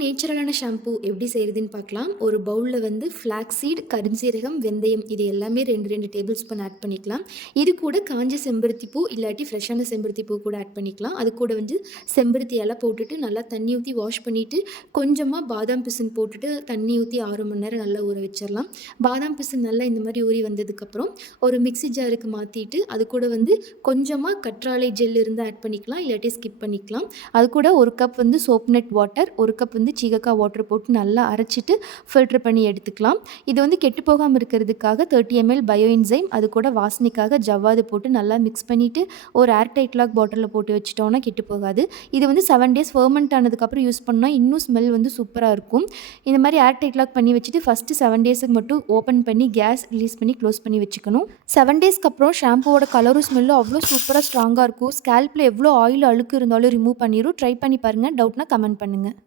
நேச்சுரலான ஷாம்பு எப்படி செய்கிறதுன்னு பார்க்கலாம். ஒரு பவுலில் வந்து ஃப்ளாக்ஸ் சீட், கருஞ்சீரகம், வெந்தயம் இது எல்லாமே 2 டேபிள் ஸ்பூன் ஆட் பண்ணிக்கலாம். இது கூட காஞ்ச செம்பருத்தி பூ இல்லாட்டி ஃப்ரெஷ்ஷான செம்பருத்தி பூ கூட ஆட் பண்ணிக்கலாம். அது கூட வந்து செம்பருத்தி இலை போட்டுட்டு நல்லா தண்ணி ஊற்றி வாஷ் பண்ணிவிட்டு கொஞ்சமாக பாதாம் பிசின் போட்டுட்டு தண்ணி ஊற்றி 6 மணி நேரம் நல்லா ஊற வச்சிடலாம். பாதாம் பிசின் நல்லா இந்த மாதிரி ஊறி வந்ததுக்கப்புறம் ஒரு மிக்ஸி ஜாருக்கு மாற்றிட்டு அது கூட வந்து கொஞ்சமாக கற்றாழை ஜெல் இருந்து ஆட் பண்ணிக்கலாம், இல்லாட்டி ஸ்கிப் பண்ணிக்கலாம். அது கூட 1 கப் வந்து சோப் நட் வாட்டர், 1 கப் வந்து சீகக்காய் வாட்டர் போட்டு நல்லா அரைச்சிட்டு ஃபில்டர் பண்ணி எடுத்துக்கலாம். இது வந்து கெட்டு போகாமல் இருக்கிறதுக்காக 30 ml பயோ என்சைம், அது கூட வாசனைக்காக ஜவ்வாது போட்டு நல்லா மிக்ஸ் பண்ணிவிட்டு ஒரு ஏர் டைட் லாக் பாட்டிலில் போட்டு வச்சிட்டோன்னா கெட்டு போகாது. இது வந்து 7 days ஃபர்மெண்ட் ஆனதுக்கப்புறம் யூஸ் பண்ணால் இன்னும் ஸ்மெல் வந்து சூப்பராக இருக்கும். இந்த மாதிரி ஏர் டைட் லாக் பண்ணி வச்சுட்டு ஃபஸ்ட்டு 7 daysக்கு மட்டும் ஓப்பன் பண்ணி கேஸ் ரிலீஸ் பண்ணி க்ளோஸ் பண்ணி வச்சுக்கணும். 7 daysக்கு அப்புறம் ஷாம்புவோட கலரும் ஸ்மெல்லும் அவ்வளோ சூப்பராக ஸ்ட்ராங்காக இருக்கும். ஸ்கேல்பில் எவ்வளோ ஆயில் அழுக்கு இருந்தாலும் ரிமூவ் பண்ணிடும். ட்ரை பண்ணி பாருங்கள். டவுட்னா கமெண்ட் பண்ணுங்கள்.